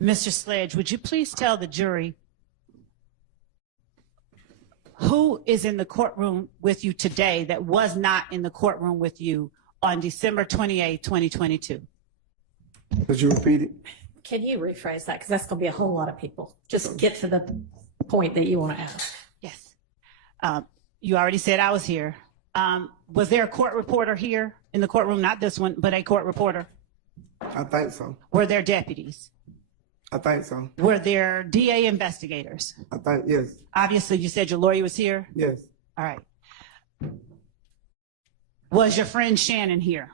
Mr. Sledge, would you please tell the jury who is in the courtroom with you today that was not in the courtroom with you on December 28, 2022? Could you repeat it? Can you rephrase that? Because that's going to be a whole lot of people. Just get to the point that you want to ask. Yes. You already said I was here. Was there a court reporter here in the courtroom? Not this one, but a court reporter? I think so. Were there deputies? I think so. Were there DA investigators? I think, yes. Obviously, you said your lawyer was here? Yes. All right. Was your friend Shannon here?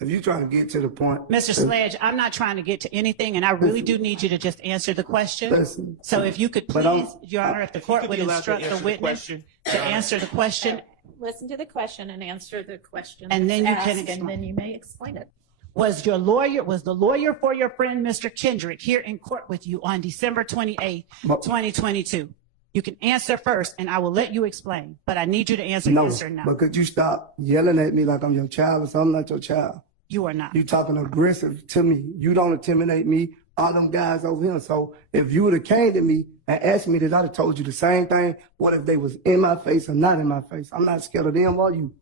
If you're trying to get to the point. Mr. Sledge, I'm not trying to get to anything, and I really do need you to just answer the question. Listen. So if you could please, Your Honor, if the court would instruct the witness to answer the question. Listen to the question and answer the question. And then you can asked, and then you may explain it. Was the lawyer for your friend, Mr. Kendrick, here in court with you on December 28, 2022? You can answer first, and I will let you explain, but I need you to answer yes or no. But could you stop yelling at me like I'm your child or something? I'm not your child. You are not. You talking aggressive to me. You don't intimidate me. All them guys over here. So if you would have came to me and asked me that, I'd have told you the same thing. What if they was in my face or not in my face? I'm not scared of them or you.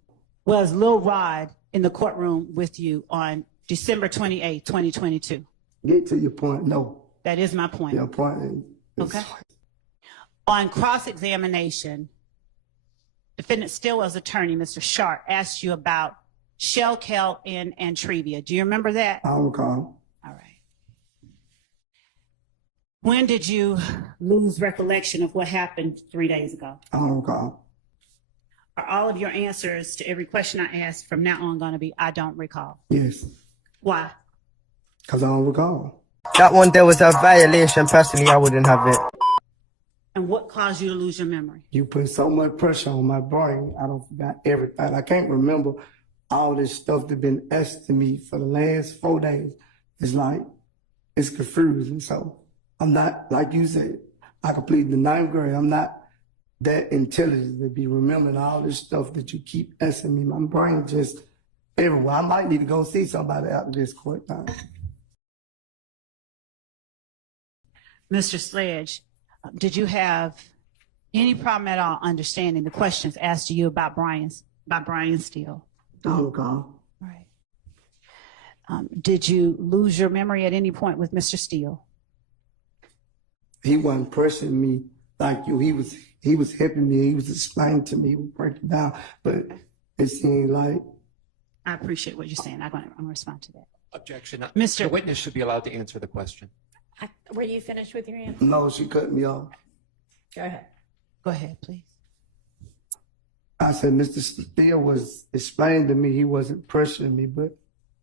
Was Lil Rod in the courtroom with you on December 28, 2022? Get to your point. No. That is my point. Your point is. Okay. On cross-examination, Defendant Stillwell's attorney, Mr. Sharp, asked you about Shell Kel and Trivia. Do you remember that? I don't recall. All right. When did you lose recollection of what happened 3 days ago? I don't recall. Are all of your answers to every question I ask from now on going to be, I don't recall? Yes. Why? Because I don't recall. That one, there was a violation. Personally, I wouldn't have it. And what caused you to lose your memory? You put so much pressure on my brain, I don't forgot everything. I can't remember all this stuff that's been asked to me for the last 4 days. It's like, it's confusing. So I'm not, like you said, I completed the 9th grade. I'm not that intelligent to be remembering all this stuff that you keep asking me. My brain just everywhere. I might need to go see somebody after this court time. Mr. Sledge, did you have any problem at all understanding the questions asked to you about Brian Steele? I don't recall. Right. Did you lose your memory at any point with Mr. Steele? He wasn't pressuring me like you. He was helping me. He was explaining to me, he was breaking down. But it seemed like. I appreciate what you're saying. I'm going to respond to that. Objection. Mr. The witness should be allowed to answer the question. Were you finished with your answer? No, she cut me off. Go ahead. Go ahead, please. I said, Mr. Steele was explaining to me he wasn't pressuring me, but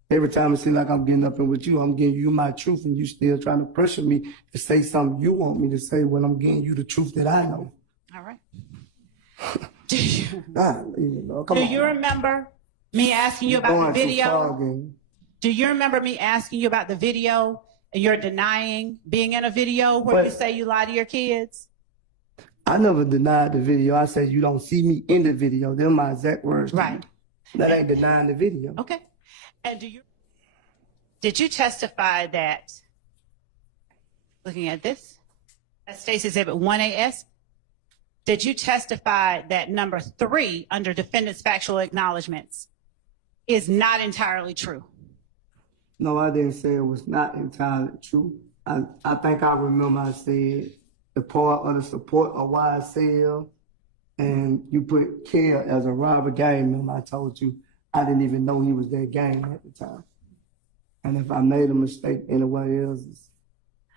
every time it seems like I'm getting up in with you, I'm giving you my truth, and you still trying to pressure me to say something you want me to say when I'm giving you the truth that I know. All right. Do you, Come on. you remember me asking you about the video? Do you remember me asking you about the video and you're denying being in a video where you say you lie to your kids? I never denied the video. I said you don't see me in the video. They're my exact words. Right. That ain't denying the video. Okay. And did you testify that, looking at this, that states exhibit 1AS, did you testify that number 3 under defendant's factual acknowledgements is not entirely true? No, I didn't say it was not entirely true. I think I remember I said the part of the support of YSL, and you put Kel as a robber gang member. I told you I didn't even know he was that gang at the time. And if I made a mistake anywhere else,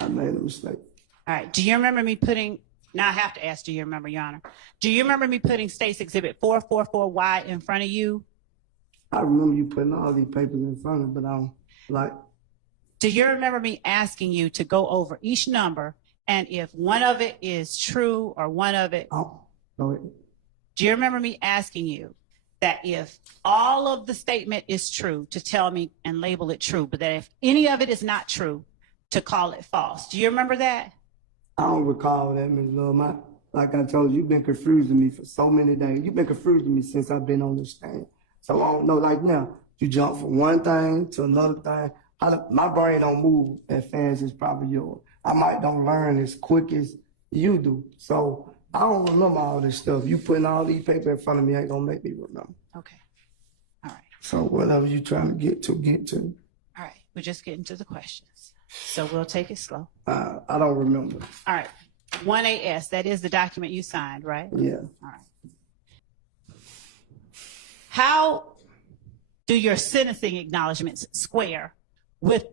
I made a mistake. All right. Do you remember me putting, now I have to ask, do you remember, Your Honor? Do you remember me putting State's Exhibit 444Y in front of you? I remember you putting all these papers in front of me, but I don't like. Do you remember me asking you to go over each number, and if one of it is true or one of it? Oh, go ahead. Do you remember me asking you that if all of the statement is true, to tell me and label it true, but that if any of it is not true, to call it false? Do you remember that? I don't recall that, Ms. Love. Like I told you, you've been confusing me for so many days. You've been confusing me since I've been on this stand. So I don't know, like now, you jump from one thing to another thing. My brain don't move as fast as probably yours. I might don't learn as quick as you do. So I don't remember all this stuff. You putting all these papers in front of me ain't gonna make me remember. Okay. All right. So whatever you trying to get to. All right. We're just getting to the questions. So we'll take it slow. I don't remember. All right. 1AS, that is the document you signed, right? Yeah. All right. How do your sentencing acknowledgements square with,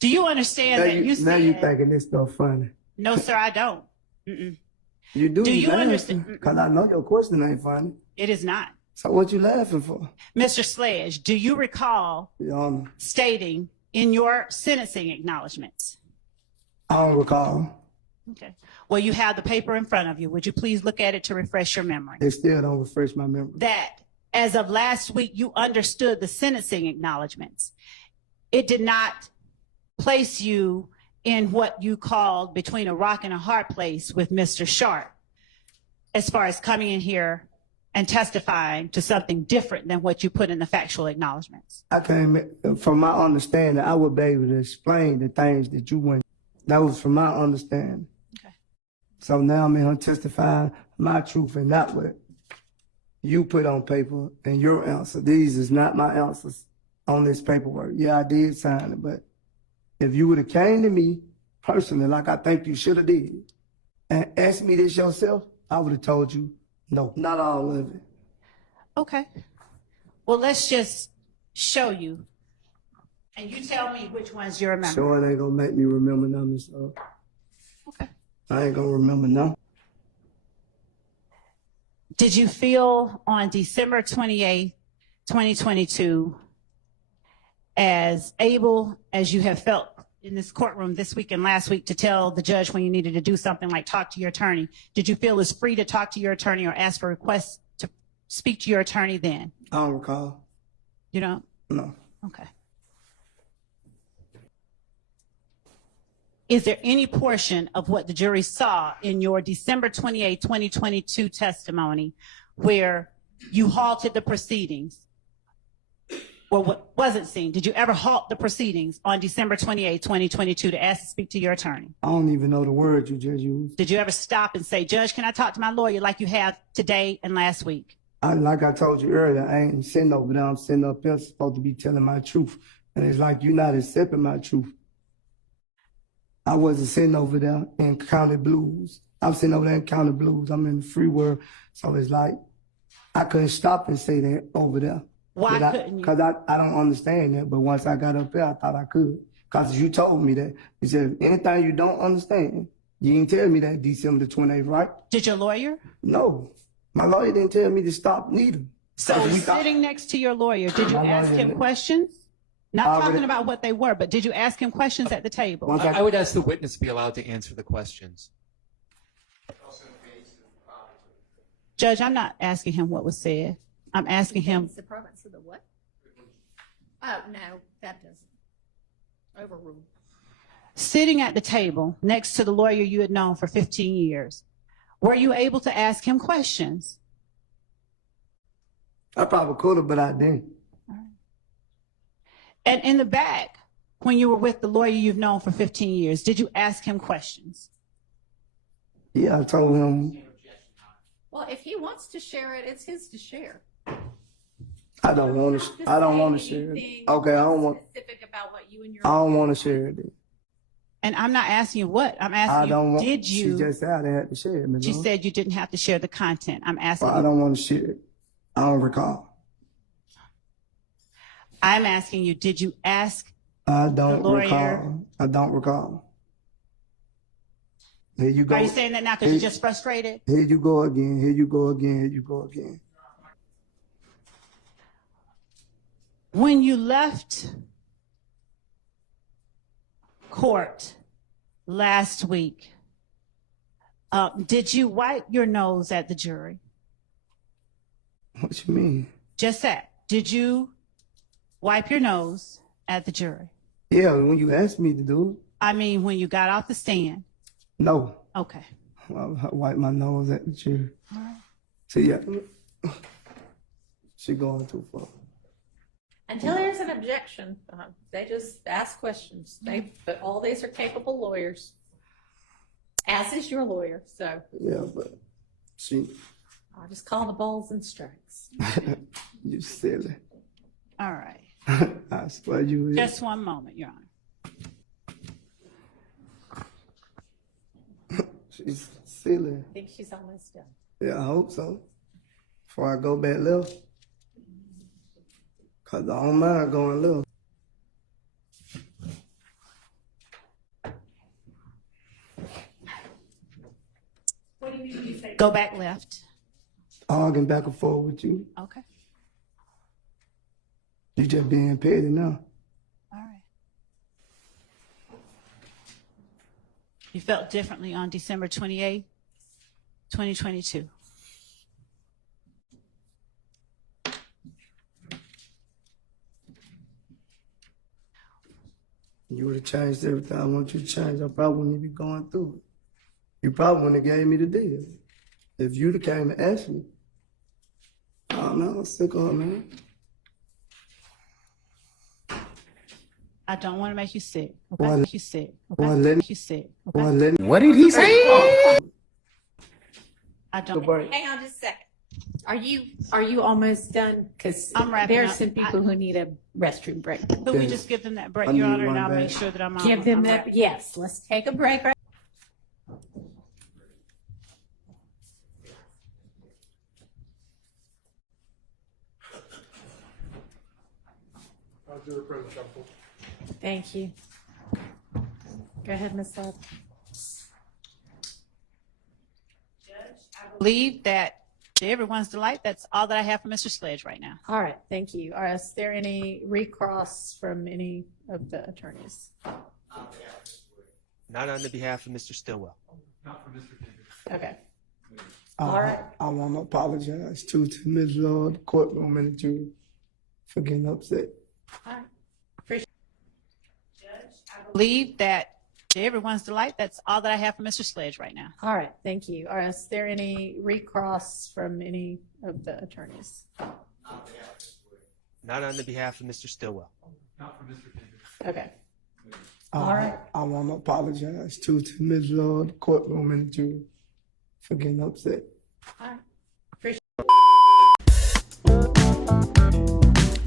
do you understand Now that you now you said, thinking this stuff funny. no, sir, I don't. Mm-mm. You do. Do you understand? Because I know your question ain't funny. It is not. So what you laughing for? Mr. Sledge, do you recall Your Honor, stating in your sentencing acknowledgements? I don't recall. Okay. Well, you have the paper in front of you. Would you please look at it to refresh your memory? It still don't refresh my memory. That as of last week, you understood the sentencing acknowledgements. It did not place you in what you called between a rock and a hard place with Mr. Sharp, as far as coming in here and testifying to something different than what you put in the factual acknowledgements. I can't, from my understanding, I would be able to explain the things that you went. That was from my understanding. Okay. So now I'm in here testifying my truth and not what you put on paper and your answer. These is not my answers on this paperwork. Yeah, I did sign it, but if you would have came to me personally, like I think you should have did, and asked me this yourself, I would have told you, no, not all of it. Okay. Well, let's just show you. And you tell me which ones you remember. Sure, it ain't gonna make me remember none, so Okay. I ain't gonna remember none. Did you feel on December 28th, 2022, as able as you have felt in this courtroom this week and last week to tell the judge when you needed to do something like talk to your attorney? Did you feel as free to talk to your attorney or ask for requests to speak to your attorney then? I don't recall. You don't? No. Okay. Is there any portion of what the jury saw in your December 28, 2022 testimony where you halted the proceedings? Or what wasn't seen? Did you ever halt the proceedings on December 28, 2022 to ask to speak to your attorney? I don't even know the word you just used. Did you ever stop and say, Judge, can I talk to my lawyer like you have today and last week? Like I told you earlier, I ain't sitting over there. I'm sitting up here supposed to be telling my truth. And it's like you're not accepting my truth. I wasn't sitting over there in County Blues. I'm sitting over there in County Blues. I'm in the free world. So it's like I couldn't stop and say that over there. Why couldn't you? Because I don't understand that. But once I got up there, I thought I could. Because you told me that. You said, anything you don't understand, you didn't tell me that December the 28th, right? Did your lawyer? No. My lawyer didn't tell me to stop neither. So sitting next to your lawyer, did you ask him questions? Not talking about what they were, but did you ask him questions at the table? I would ask the witness to be allowed to answer the questions. Judge, I'm not asking him what was said. I'm asking him. The province of the what? Oh, no, that doesn't overrule. Sitting at the table next to the lawyer you had known for 15 years, were you able to ask him questions? I probably could have, but I didn't. And in the back, when you were with the lawyer you've known for 15 years, did you ask him questions? Yeah, I told him. Well, if he wants to share it, it's his to share. I don't want to. I don't want to share it. Okay, I don't want. Specific about what you and your. I don't want to share it. And I'm not asking you what. I'm I asking don't you, want. did you? She just said I had to share it. She said you didn't have to share the content. I'm asking Well, I you. don't want to share it. I don't recall. I'm asking you, did you ask I don't the lawyer? recall. I don't recall. Here you go. Are you saying that now because you're just frustrated? Here you go again. Here you go again. Here you go again. When you left court last week, did you wipe your nose at the jury? What you mean? Just that. Did you wipe your nose at the jury? Yeah, when you asked me to do it. I mean, when you got off the stand. No. Okay. I wipe my nose at the chair. See, yeah. She going too far. Until there's an objection, they just ask questions. But all these are capable lawyers, as is your lawyer. So Yeah, but she, I'll just call the balls and strikes. you silly. All right. I swear you is. Just one moment, Your Honor. She's silly. I think she's almost done. Yeah, I hope so. Before I go back left. Cause I don't mind going left. What do you mean you say? Go back left. Arguing back and forth with you. Okay. You just being petty now. All right. You felt differently on December 28th, 2022. You would have changed everything I want you to change. I probably wouldn't even be going through it. You probably wouldn't have gave me the deal. If you'd have came and asked me. Oh no, I'm sick of it, man. I don't want to make you sick. Okay? Boy, Make you sick. Okay? boy, let me- Make you sick. Okay? Boy, let me. What did he say? I don't. Hang on just a second. Are you almost done? Because I'm wrapping there's up. some people who need a restroom break. Could we just give them that break, I Your need Honor, and one I'll make back. sure that I'm on. Give them I'm that. wrapping. Yes, let's take a break. Right. Thank you. Go ahead, Ms. Love. I believe that to everyone's delight, that's all that I have for Mr. Sledge right now. All right, thank you. Is there any recross from any of the attorneys? Not on the behalf of Mr. Stillwell. Okay. I, All right. I want to apologize to Ms. Lord, the courtroom, and the jury for getting upset. All right. Appreciate I believe that to everyone's delight, that's all that I have for Mr. Sledge right now. All right, thank you. Is there any recross from any of the attorneys? Not on the behalf of Mr. Stillwell. Okay. I, All right. I want to apologize to Ms. Lord, the courtroom, and the jury for getting upset. All right. Appreciate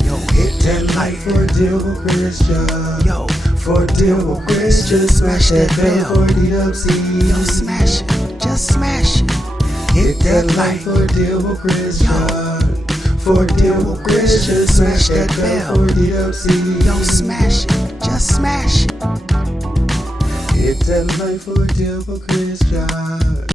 Yo, hit that like for deal with Christian. Yo, for deal with Christian. Smash that bell for DWC. Yo, smash it, just smash it. Hit that like for deal with Christian. For deal with Christian. Smash that bell for DWC. Yo, smash it, just smash it. Hit that like for deal with Christian.